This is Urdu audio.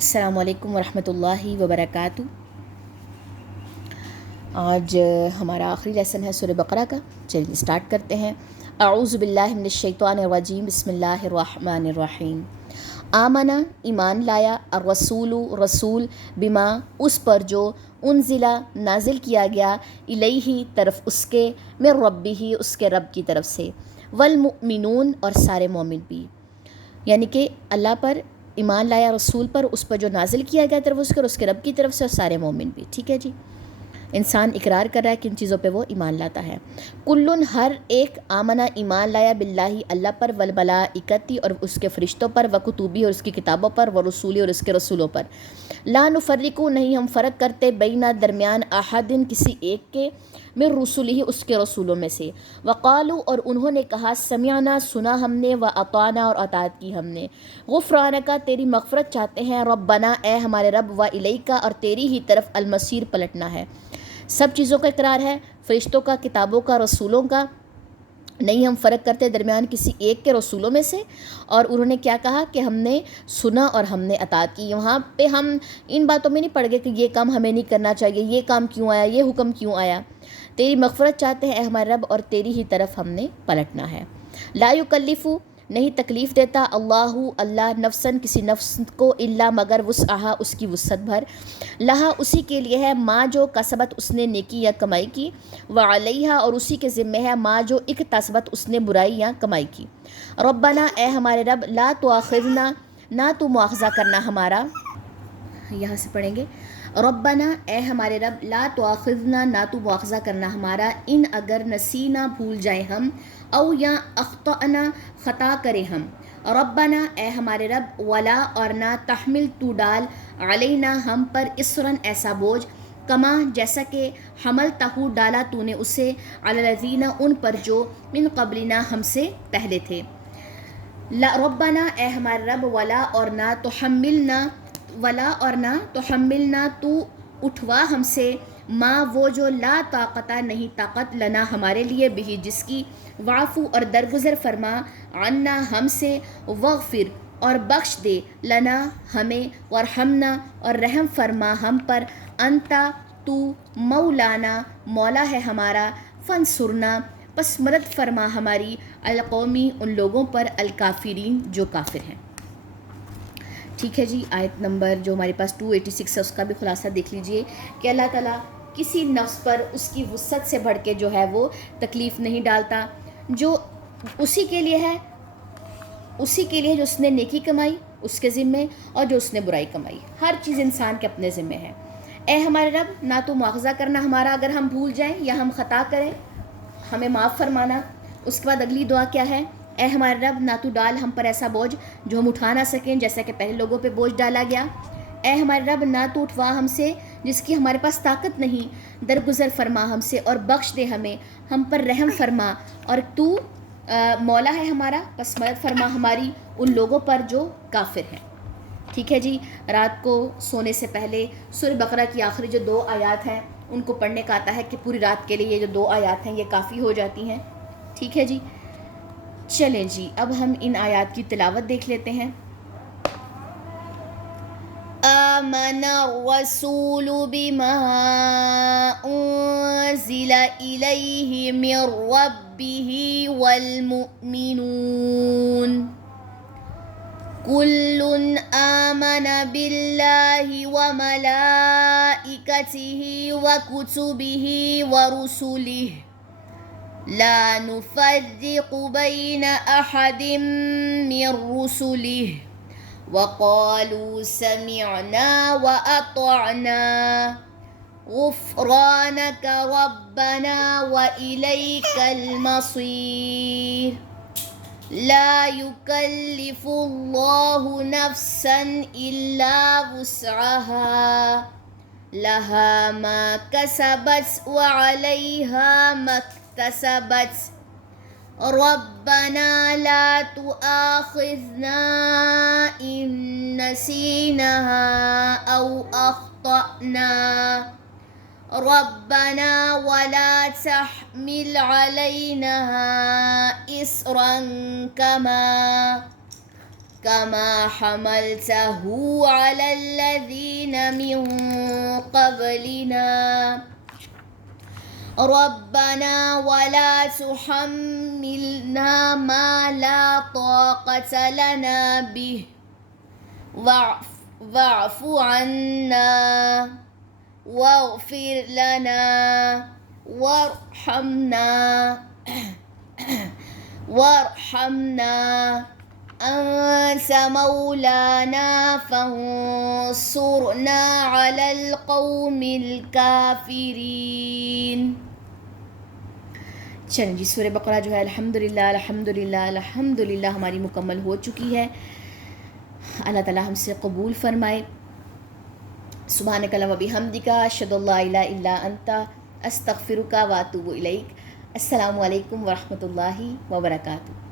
السلام علیکم ورحمۃ اللہ وبرکاتہ۔ آج ہمارا آخری لیسن ہے سورہ بقرہ کا۔ چلیے سٹارٹ کرتے ہیں۔ اعوذ باللہ من الشیطان الرجیم، بسم اللہ الرحمن الرحیم۔ آمنہ ایمان لایا، الرسول رسول، بما اس پر جو انزلہ نازل کیا گیا، الیہ طرف اس کے، من ربہ اس کے رب کی طرف سے، والمؤمنون اور سارے مومن بھی، یعنی کہ اللہ پر ایمان لایا، رسول پر، اس پر جو نازل کیا گیا طرف اس کے اور اس کے رب کی طرف سے، اور سارے مومن بھی۔ ٹھیک ہے جی، انسان اقرار کر رہا ہے کہ ان چیزوں پہ وہ ایمان لاتا ہے۔ کلن ہر ایک، آمنہ ایمان لایا، باللہ اللہ پر، والملائکتی اور اس کے فرشتوں پر، وکتبی اور اس کی کتابوں پر، ورسولی اور اس کے رسولوں پر، لا نفرقو نہیں ہم فرق کرتے، بینہ درمیان، احدن کسی ایک کے، من رسولہ اس کے رسولوں میں سے، وقالو اور انہوں نے کہا، سمعنا سنا ہم نے، واطعنا اور اطاعت کی ہم نے، غفرانکا تیری مغفرت چاہتے ہیں، ربنا اے ہمارے رب، والیکا اور تیری ہی طرف المصیر پلٹنا ہے۔ سب چیزوں کا اقرار ہے، فرشتوں کا، کتابوں کا، رسولوں کا، نہیں ہم فرق کرتے درمیان کسی ایک کے رسولوں میں سے، اور انہوں نے کیا کہا کہ ہم نے سنا اور ہم نے اطاعت کی۔ وہاں پہ ہم ان باتوں میں نہیں پڑ گئے کہ یہ کام ہمیں نہیں کرنا چاہیے، یہ کام کیوں آیا، یہ حکم کیوں آیا۔ تیری مغفرت چاہتے ہیں اے ہمارے رب، اور تیری ہی طرف ہم نے پلٹنا ہے۔ لا یکلف نہیں تکلیف دیتا اللہ نفسن کسی نفس کو، الا مگر وسعہا اس کی وسعت بھر، لہا اسی کے لیے ہے، ما جو کسبت اس نے نیکی یا کمائی کی، وعلیہا اور اسی کے ذمہ ہے، ما جو اکتسبت اس نے برائی یا کمائی کی۔ ربنا اے ہمارے رب، لا تؤاخذنا نہ تو مواخذہ کرنا ہمارا، یہاں سے پڑھیں گے، ربنا اے ہمارے رب، لا تؤاخذنا نہ تو مواخذہ کرنا ہمارا، ان اگر نسینا بھول جائیں ہم، او یا اخطأنا خطا کریں ہم، ربنا اے ہمارے رب، ولا اور نہ تحمل تو ڈال، علینا ہم پر، اسرن ایسا بوجھ، کما جیسا کہ حملتہ ڈالا تو نے اسے، علی الذین ان پر جو، من قبلنا ہم سے پہلے تھے، ربنا اے ہمارے رب، ولا اور نہ تحملنا تو اٹھوا ہم سے، ما وہ جو، لا طاقت نہیں طاقت، لنا ہمارے لیے، بھی جس کی، واعفو اور درگزر فرما، عنا ہم سے، واغفر اور بخش دے، لنا ہمیں، وارحمنا اور رحم فرما ہم پر، انتا تو، مولانا مولا ہے ہمارا، فانصرنا پس مدد فرما ہماری، القومی ان لوگوں پر، الکافرین جو کافر ہیں۔ ٹھیک ہے جی، آیت نمبر جو ہمارے پاس 286 ہے اس کا بھی خلاصہ دیکھ لیجئے کہ اللہ تعالیٰ کسی نفس پر اس کی وسعت سے بڑھ کے جو ہے وہ تکلیف نہیں ڈالتا، جو اسی کے لیے ہے، اسی کے لیے جو اس نے نیکی کمائی اس کے ذمے، اور جو اس نے برائی کمائی، ہر چیز انسان کے اپنے ذمے ہے۔ اے ہمارے رب، نہ تو مواخذہ کرنا ہمارا اگر ہم بھول جائیں یا ہم خطا کریں، ہمیں معاف فرمانا۔ اس کے بعد اگلی دعا کیا ہے، اے ہمارے رب، نہ تو ڈال ہم پر ایسا بوجھ جو ہم اٹھا نہ سکیں، جیسا کہ پہلے لوگوں پہ بوجھ ڈالا گیا۔ اے ہمارے رب، نہ تو اٹھوا ہم سے جس کی ہمارے پاس طاقت نہیں، درگزر فرما ہم سے اور بخش دے ہمیں، ہم پر رحم فرما، اور تو مولا ہے ہمارا، پس مدد فرما ہماری ان لوگوں پر جو کافر ہیں۔ ٹھیک ہے جی، رات کو سونے سے پہلے سورہ بقرہ کی آخری جو 2 آیات ہیں ان کو پڑھنے کا آتا ہے کہ پوری رات کے لیے یہ جو 2 آیات ہیں یہ کافی ہو جاتی ہیں۔ ٹھیک ہے جی، چلیں جی اب ہم ان آیات کی تلاوت دیکھ لیتے ہیں۔ آمن الرسول بما انزل الیہ من ربہ والمؤمنون کل آمن باللہ وملائکتہ وکتبہ ورسلہ لا نفرق بین احد من رسلہ وقالوا سمعنا واطعنا غفرانک ربنا والیک المصیر لا يكلف الله نفسا إلا وسعها لها ما كسبت وعليها ما اكتسبت ربنا لا تؤاخذنا إن نسينا أو أخطأنا ربنا ولا تحمل علينا إصرا كما كما حملته على الذين من قبلنا ربنا ولا تحملنا ما لا طاقة لنا به واعف عنا واغفر لنا وارحمنا أنت مولانا فانصرنا على القوم الكافرين. چلیں جی، سورہ بقرہ جو ہے الحمدللہ ہماری مکمل ہو چکی ہے. اللہ تعالیٰ ہم سے قبول فرمائے. سبحانک اللہم و بحمدک اشہد ان لا الہ الا انت استغفرک و اتوب الیک. السلام علیکم ورحمۃ اللہ وبرکاتہ.